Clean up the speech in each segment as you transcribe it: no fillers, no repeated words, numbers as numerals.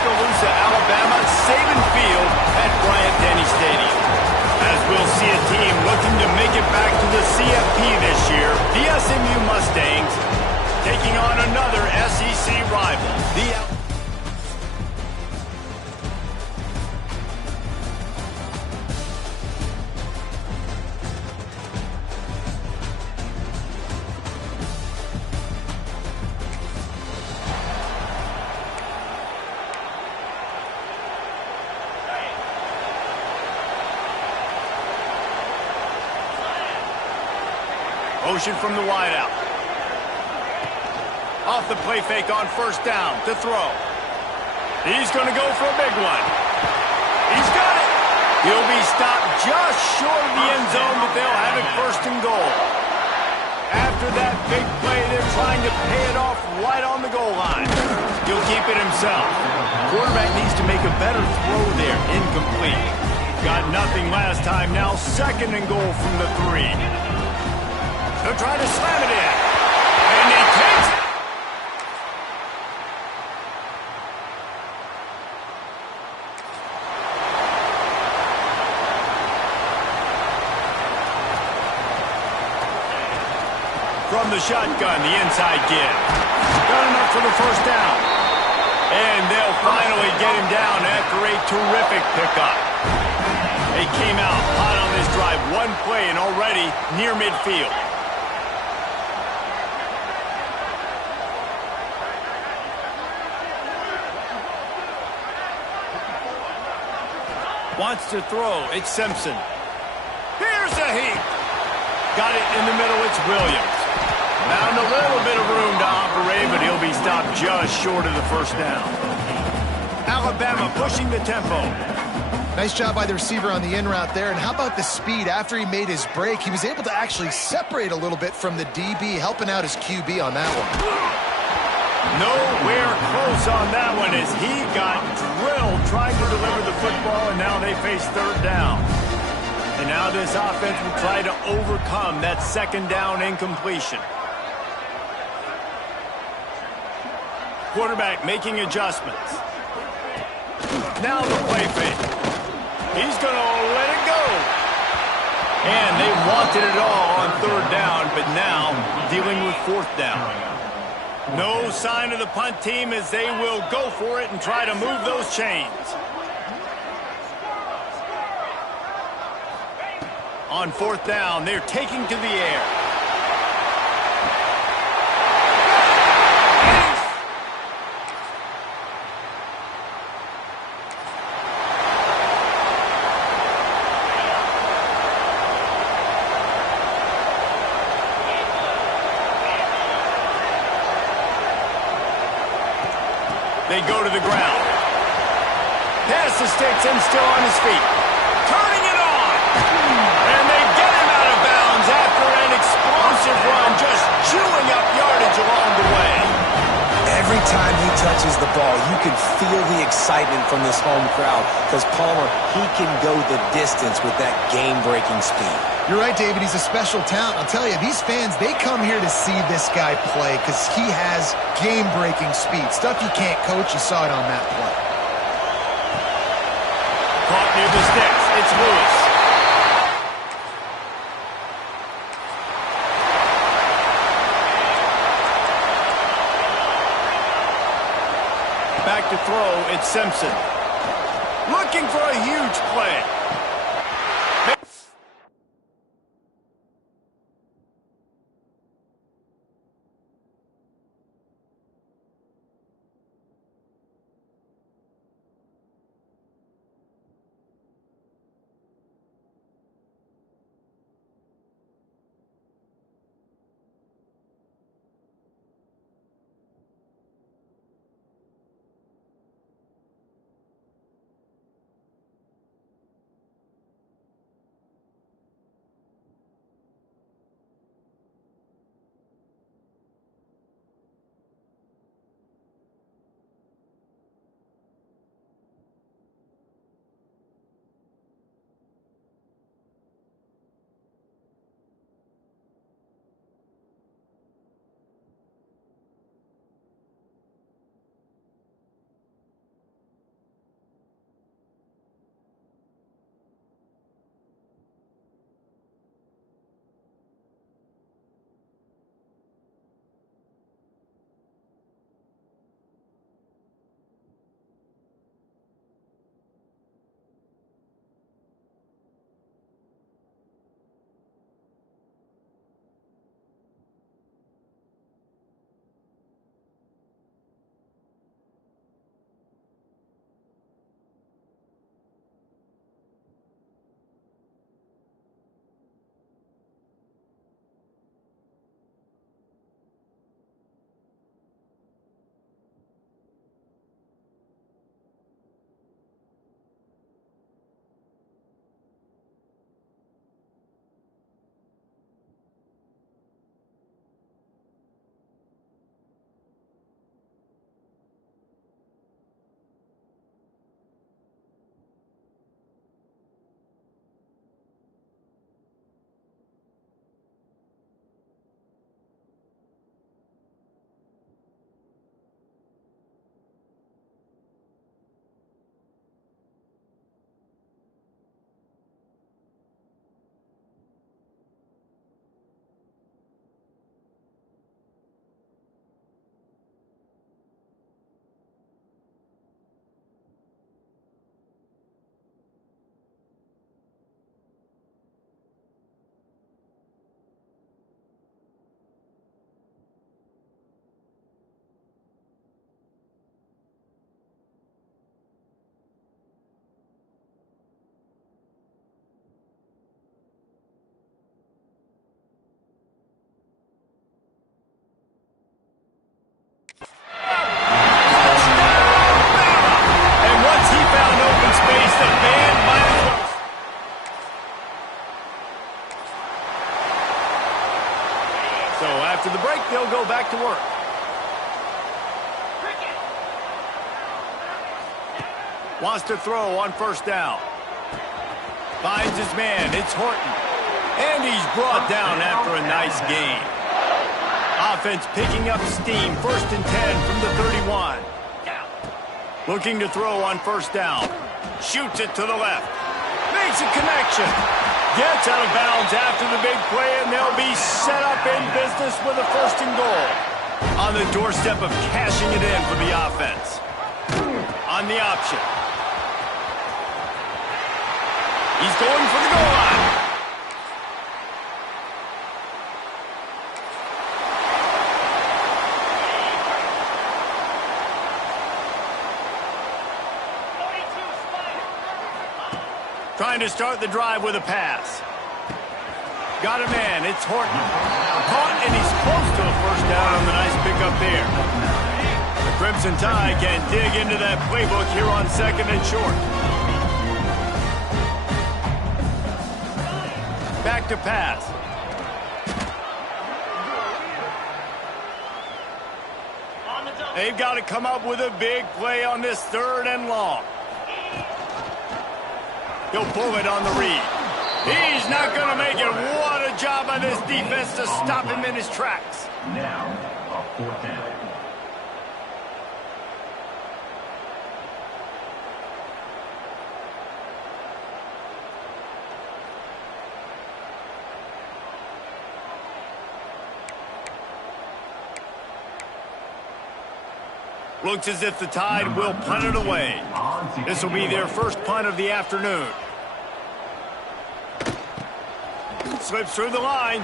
Tuscaloosa, Alabama, Saban Field at Bryant-Denny Stadium. As we'll see a team looking to make it back to the CFP this year, the SMU Mustangs taking on another SEC rival, the motion from the wideout. Off the play fake on first down to throw. He's going to go for a big one. He's got it. He'll be stopped just short of the end zone, but they'll have it first and goal. After that big play, they're trying to pay it off right on the goal line. He'll keep it himself. Quarterback needs to make a better throw there. Incomplete. Got nothing last time. Now second and goal from the 3. They'll try to slam it in. And he takes it. From the shotgun, the inside give. Got enough for the first down. And they'll finally get him down after a terrific pickup. They came out hot on this drive. One play and already near midfield. Wants to throw. It's Simpson. Here's a heap. Got it in the middle. It's Williams. Found a little bit of room to operate, but he'll be stopped just short of the first down. Alabama pushing the tempo. Nice job by the receiver on the in route there. And how about the speed? After he made his break, he was able to actually separate a little bit from the DB, helping out his QB on that one. Nowhere close on that one as he got drilled trying to deliver the football, and now they face third down. And now this offense will try to overcome that second down incompletion. Quarterback making adjustments. Now the play fake. He's going to let it go. And they wanted it all on third down, but now dealing with fourth down. No sign of the punt team as they will go for it and try to move those chains. On fourth down, they're taking to the air. They go to the ground. Pass the sticks and still on his feet. Turning it on. And they get him out of bounds after an explosive run, just chewing up yardage along the way. Every time he touches the ball, you can feel the excitement from this home crowd because Palmer, he can go the distance with that game-breaking speed. You're right, David. He's a special talent. I'll tell you, these fans, they come here to see this guy play because he has game-breaking speed. Stuff you can't coach. You saw it on that play. Caught near the sticks. It's Lewis. Back to throw. It's Simpson. Looking for a huge play. back to work. Wants to throw on first down. Finds his man. It's Horton. And he's brought down after a nice gain. Offense picking up steam. 1st and 10 from the 31. Looking to throw on first down. Shoots it to the left. Makes a connection. Gets out of bounds after the big play, and they'll be set up in business with a 1st and goal. On the doorstep of cashing it in for the offense. On the option. He's going for the goal line. Trying to start the drive with a pass. Got a man. It's Horton. Caught, and he's close to a 1st down on the nice pickup there. The Crimson Tide can dig into that playbook here on 2nd and short. Back to pass. They've got to come up with a big play on this 3rd and long. He'll pull it on the read. He's not going to make it. What a job by this defense to stop him in his tracks. Now, a 4th down. Looks as if the Tide will punt it away. This will be their first punt of the afternoon. Slips through the line.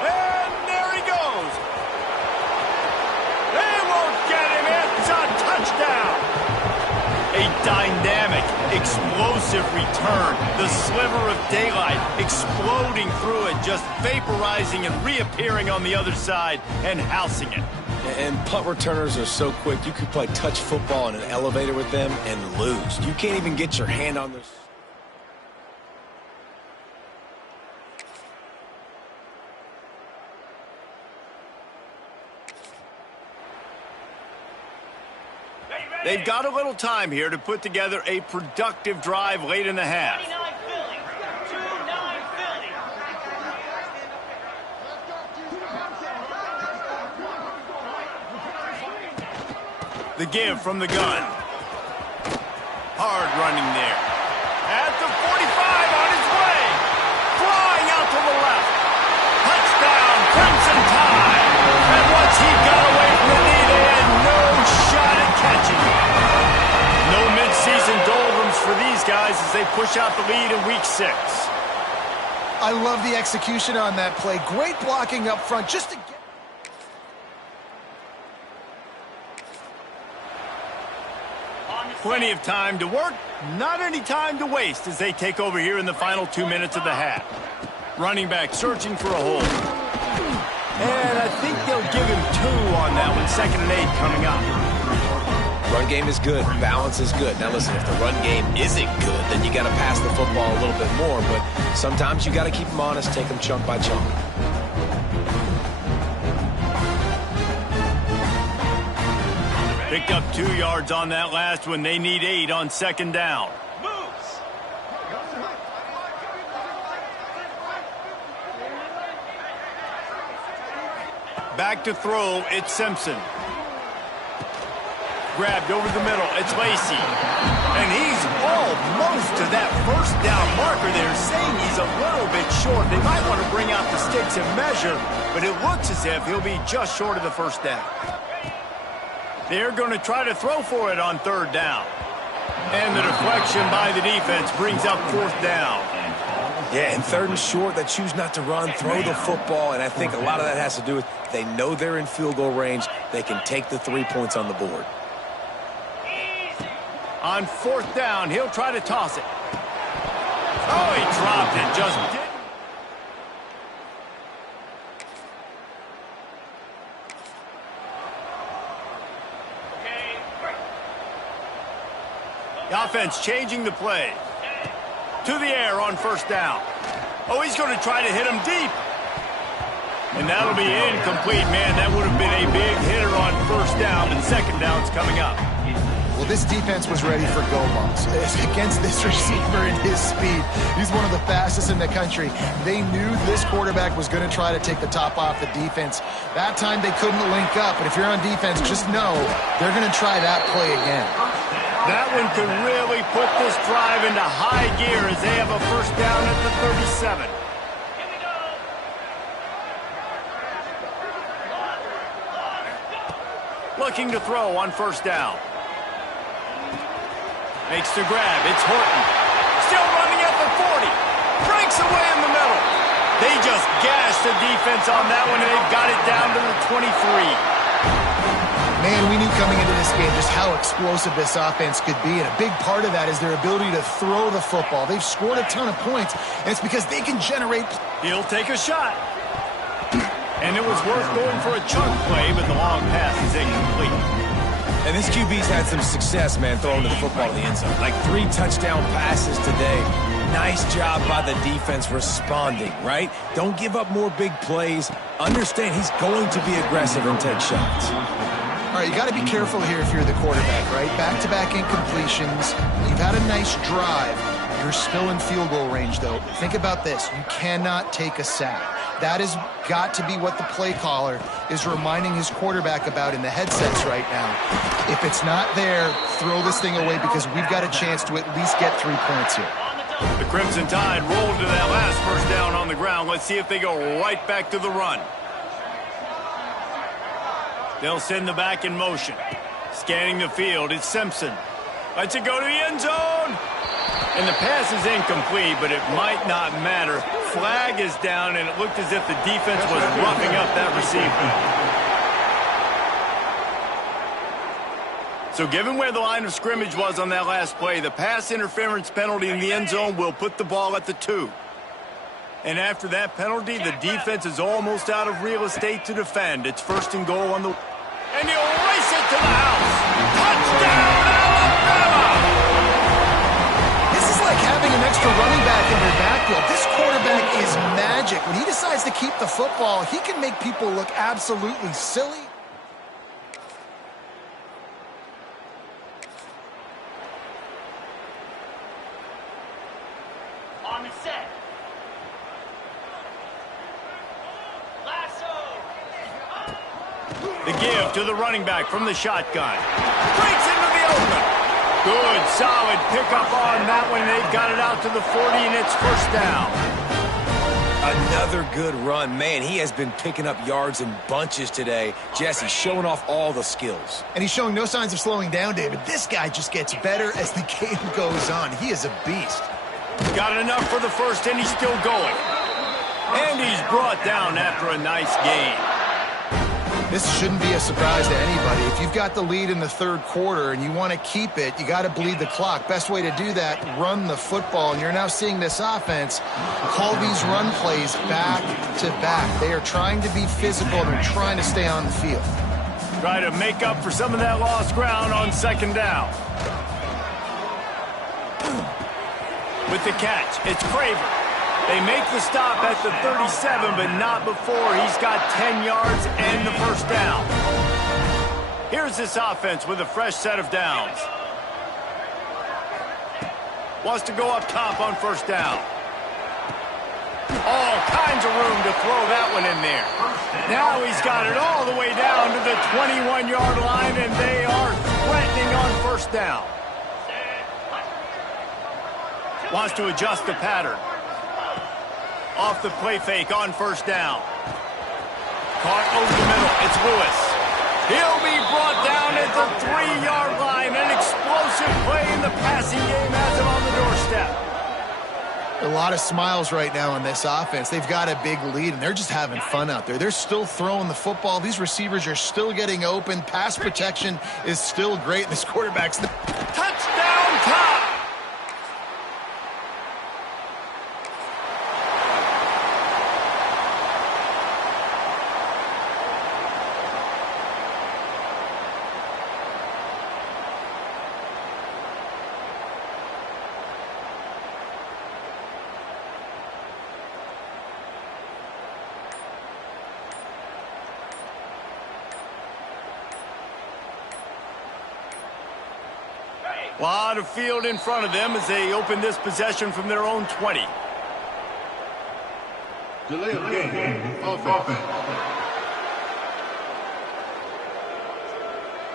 And there he goes. They won't get him. It's a touchdown. A dynamic, explosive return. The sliver of daylight exploding through it, just vaporizing and reappearing on the other side and housing it. And punt returners are so quick, you could play touch football in an elevator with them and lose. You can't even get your hand on this. They've got a little time here to put together a productive drive late in the half. The give from the gun. Hard running there. At the 45 on his way. Flying out to the left. Touchdown, Crimson Tide. And once he got away from the knee, they had no shot at catching him. No midseason doldrums for these guys as they push out the lead in week 6. I love the execution on that play. Great blocking up front just to get... Plenty of time to work, not any time to waste as they take over here in the final 2 minutes of the half. Running back searching for a hole. And I think they'll give him 2 on that one. 2nd and 8 coming up. Run game is good. Balance is good. Now listen, if the run game isn't good, then you got to pass the football a little bit more. But sometimes you got to keep them honest, take them chunk by chunk. Picked up 2 yards on that last one. They need 8 on 2nd down. Back to throw, it's Simpson. Grabbed over the middle, it's Lacy. And he's almost to that 1st down marker there, saying he's a little bit short. They might want to bring out the sticks and measure, but it looks as if he'll be just short of the 1st down. They're going to try to throw for it on 3rd down. And the deflection by the defense brings up 4th down. Yeah, and 3rd and short, they choose not to run, throw the football, and I think a lot of that has to do with they know they're in field goal range. They can take the 3 points on the board. On 4th down, he'll try to toss it. Oh, he dropped it, just didn't. The offense changing the play. To the air on 1st down. Oh, he's going to try to hit him deep. And that'll be incomplete, man. That would have been a big hitter on first down, and second down's coming up. Well, this defense was ready for go balls. Against this receiver and his speed, he's one of the fastest in the country. They knew this quarterback was going to try to take the top off the defense. That time they couldn't link up, but if you're on defense, just know they're going to try that play again. That one could really put this drive into high gear as they have a first down at the 37. Looking to throw on first down. Makes the grab. It's Horton. Still running at the 40. Breaks away in the middle. They just gashed the defense on that one, and they've got it down to the 23. Man, we knew coming into this game just how explosive this offense could be, and a big part of that is their ability to throw the football. They've scored a ton of points, and it's because they can generate. He'll take a shot. And it was worth going for a chunk play, but the long pass is incomplete. And this QB's had some success, man, throwing the football to the end zone. Like 3 touchdown passes today. Nice job by the defense responding, right? Don't give up more big plays. Understand he's going to be aggressive and take shots. All right, you got to be careful here if you're the quarterback, right? Back-to-back incompletions. You've had a nice drive. You're still in field goal range, though. Think about this. You cannot take a sack. That has got to be what the play caller is reminding his quarterback about in the headsets right now. If it's not there, throw this thing away because we've got a chance to at least get 3 points here. The Crimson Tide rolled to that last first down on the ground. Let's see if they go right back to the run. They'll send the back in motion. Scanning the field, it's Simpson. Lets it go to the end zone. And the pass is incomplete, but it might not matter. Flag is down, and it looked as if the defense was roughing up that receiver. So given where the line of scrimmage was on that last play, the pass interference penalty in the end zone will put the ball at the 2. And after that penalty, the defense is almost out of real estate to defend. It's first and goal on the... And he'll race it to the house. Touchdown, Alabama! This is like having an extra running back in their backfield. This quarterback is magic. When he decides to keep the football, he can make people look absolutely silly. On the set. The give to the running back from the shotgun. Breaks into the open. Good, solid pickup on that one. They've got it out to the 40, and it's first down. Another good run. Man, he has been picking up yards in bunches today. Jesse showing off all the skills. And he's showing no signs of slowing down, David. This guy just gets better as the game goes on. He is a beast. Got enough for the first, and he's still going. And he's brought down after a nice gain. This shouldn't be a surprise to anybody. If you've got the lead in the third quarter and you want to keep it, you got to bleed the clock. Best way to do that, run the football. And you're now seeing this offense call these run plays back to back. They are trying to be physical, and they're trying to stay on the field. Try to make up for some of that lost ground on second down. With the catch, it's Craver. They make the stop at the 37, but not before he's got 10 yards and the first down. Here's this offense with a fresh set of downs. Wants to go up top on first down. All kinds of room to throw that one in there. Now he's got it all the way down to the 21-yard line, and they are threatening on first down. Wants to adjust the pattern. Off the play fake on first down. Caught over the middle. It's Lewis. He'll be brought down at the 3-yard line. An explosive play in the passing game has him on the doorstep. A lot of smiles right now in this offense. They've got a big lead, and they're just having fun out there. They're still throwing the football. These receivers are still getting open. Pass protection is still great. This quarterback's the touchdown top. A lot of field in front of them as they open this possession from their own 20. Delay of game. Offense.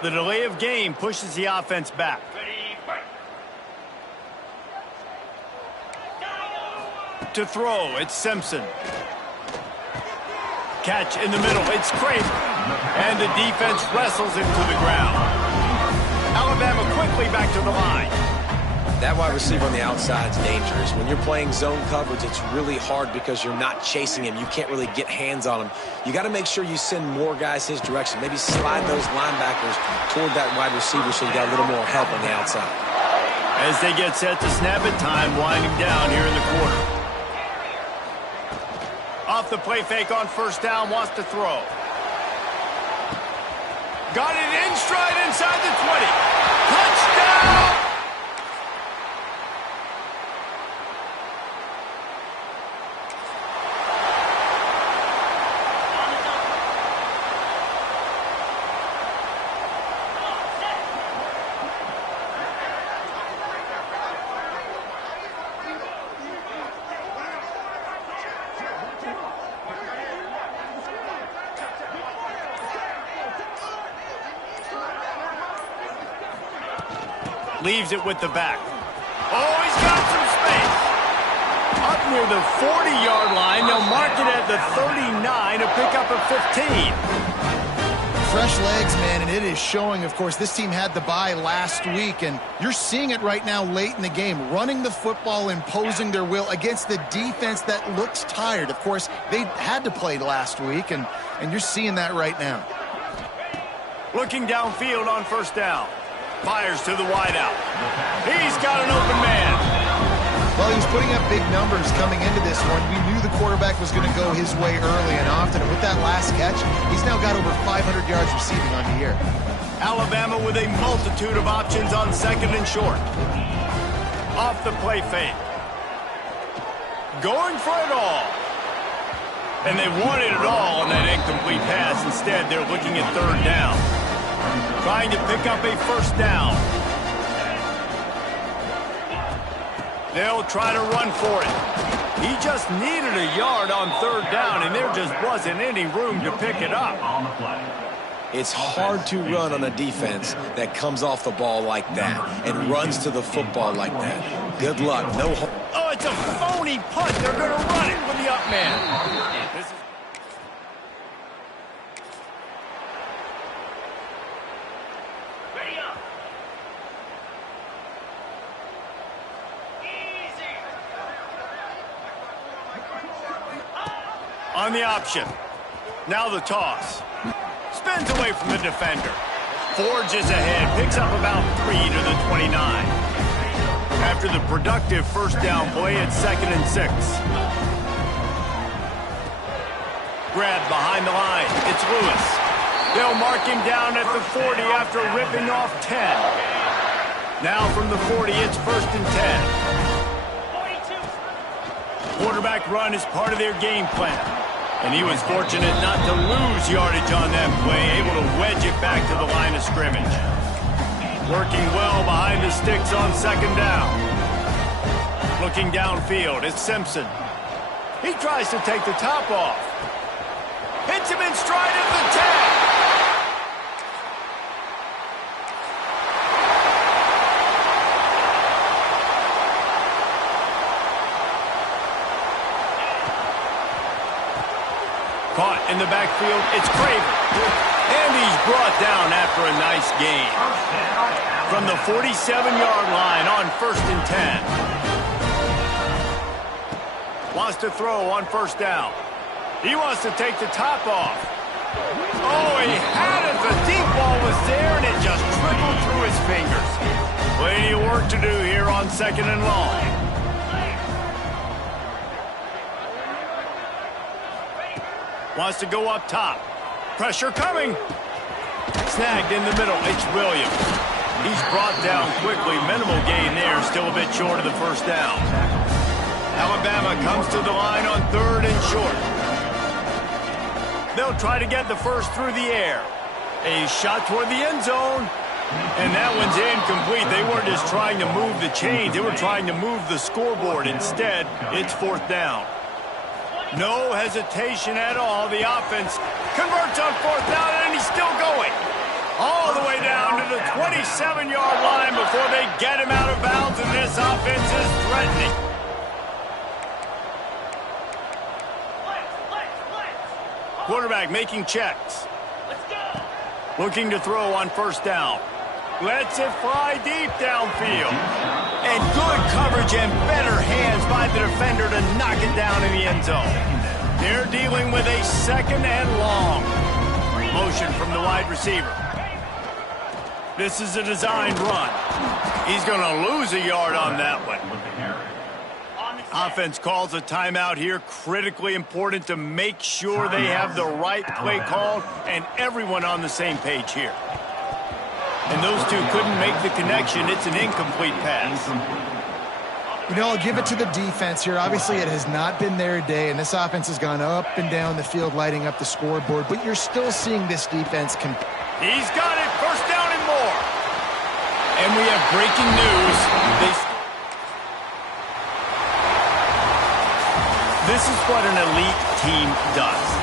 The delay of game pushes the offense back. To throw, it's Simpson. Catch in the middle, it's Kramer. And the defense wrestles it to the ground. Alabama quickly back to the line. That wide receiver on the outside is dangerous. When you're playing zone coverage, it's really hard because you're not chasing him. You can't really get hands on him. You got to make sure you send more guys his direction. Maybe slide those linebackers toward that wide receiver so you got a little more help on the outside. As they get set to snap it, time winding down here in the quarter. Off the play fake on first down, wants to throw. Got it in stride inside the 20. Touchdown! Leaves it with the back. Oh, he's got some space. Up near the 40-yard line. They'll mark it at the 39 to pick up a 15. Fresh legs, man, and it is showing. Of course, this team had the bye last week, and you're seeing it right now late in the game, running the football, imposing their will against the defense that looks tired. Of course, they had to play last week, and you're seeing that right now. Looking downfield on first down. Fires to the wideout. He's got an open man. Well, he was putting up big numbers coming into this one. We knew the quarterback was going to go his way early and often. And with that last catch, he's now got over 500 yards receiving on the year. Alabama with a multitude of options on second and short. Off the play fake. Going for it all. And they wanted it all on that incomplete pass. Instead, they're looking at third down. Trying to pick up a first down. They'll try to run for it. He just needed a yard on third down, and there just wasn't any room to pick it up. It's hard to run on a defense that comes off the ball like that and runs to the football like that. Good luck. No. Oh, it's a phony punt. They're going to run it with the up man. This is on the option. Now the toss. Spins away from the defender. Forges ahead. Picks up about 3 to the 29. After the productive first down play, it's 2nd and 6. Grab behind the line. It's Lewis. They'll mark him down at the 40 after ripping off 10. Now from the 40, it's 1st and 10. Quarterback run is part of their game plan. And he was fortunate not to lose yardage on that play, able to wedge it back to the line of scrimmage. Working well behind the sticks on 2nd down. Looking downfield, it's Simpson. He tries to take the top off. Hits him in stride at the 10. Caught in the backfield, it's Kramer. And he's brought down after a nice gain. From the 47-yard line on 1st and 10. Wants to throw on first down. He wants to take the top off. Oh, he had it. The deep ball was there, and it just trickled through his fingers. Plenty of work to do here on 2nd and long. Wants to go up top. Pressure coming. Snagged in the middle. It's Williams. He's brought down quickly. Minimal gain there. Still a bit short of the first down. Alabama comes to the line on 3rd and short. They'll try to get the first through the air. A shot toward the end zone. And that one's incomplete. They weren't just trying to move the chains. They were trying to move the scoreboard. Instead, it's fourth down. No hesitation at all. The offense converts on fourth down, and he's still going. All the way down to the 27-yard line before they get him out of bounds, and this offense is threatening. Quarterback making checks. Looking to throw on first down. Lets it fly deep downfield. And good coverage and better hands by the defender to knock it down in the end zone. They're dealing with a second and long. Motion from the wide receiver. This is a designed run. He's going to lose a yard on that one. Offense calls a timeout here. Critically important to make sure they have the right play called and everyone on the same page here. And those two couldn't make the connection. It's an incomplete pass. You know, I'll give it to the defense here. Obviously, it has not been their day, and this offense has gone up and down the field, lighting up the scoreboard. But you're still seeing this defense compete. He's got it. First down and more. And we have breaking news. This is what an elite team does.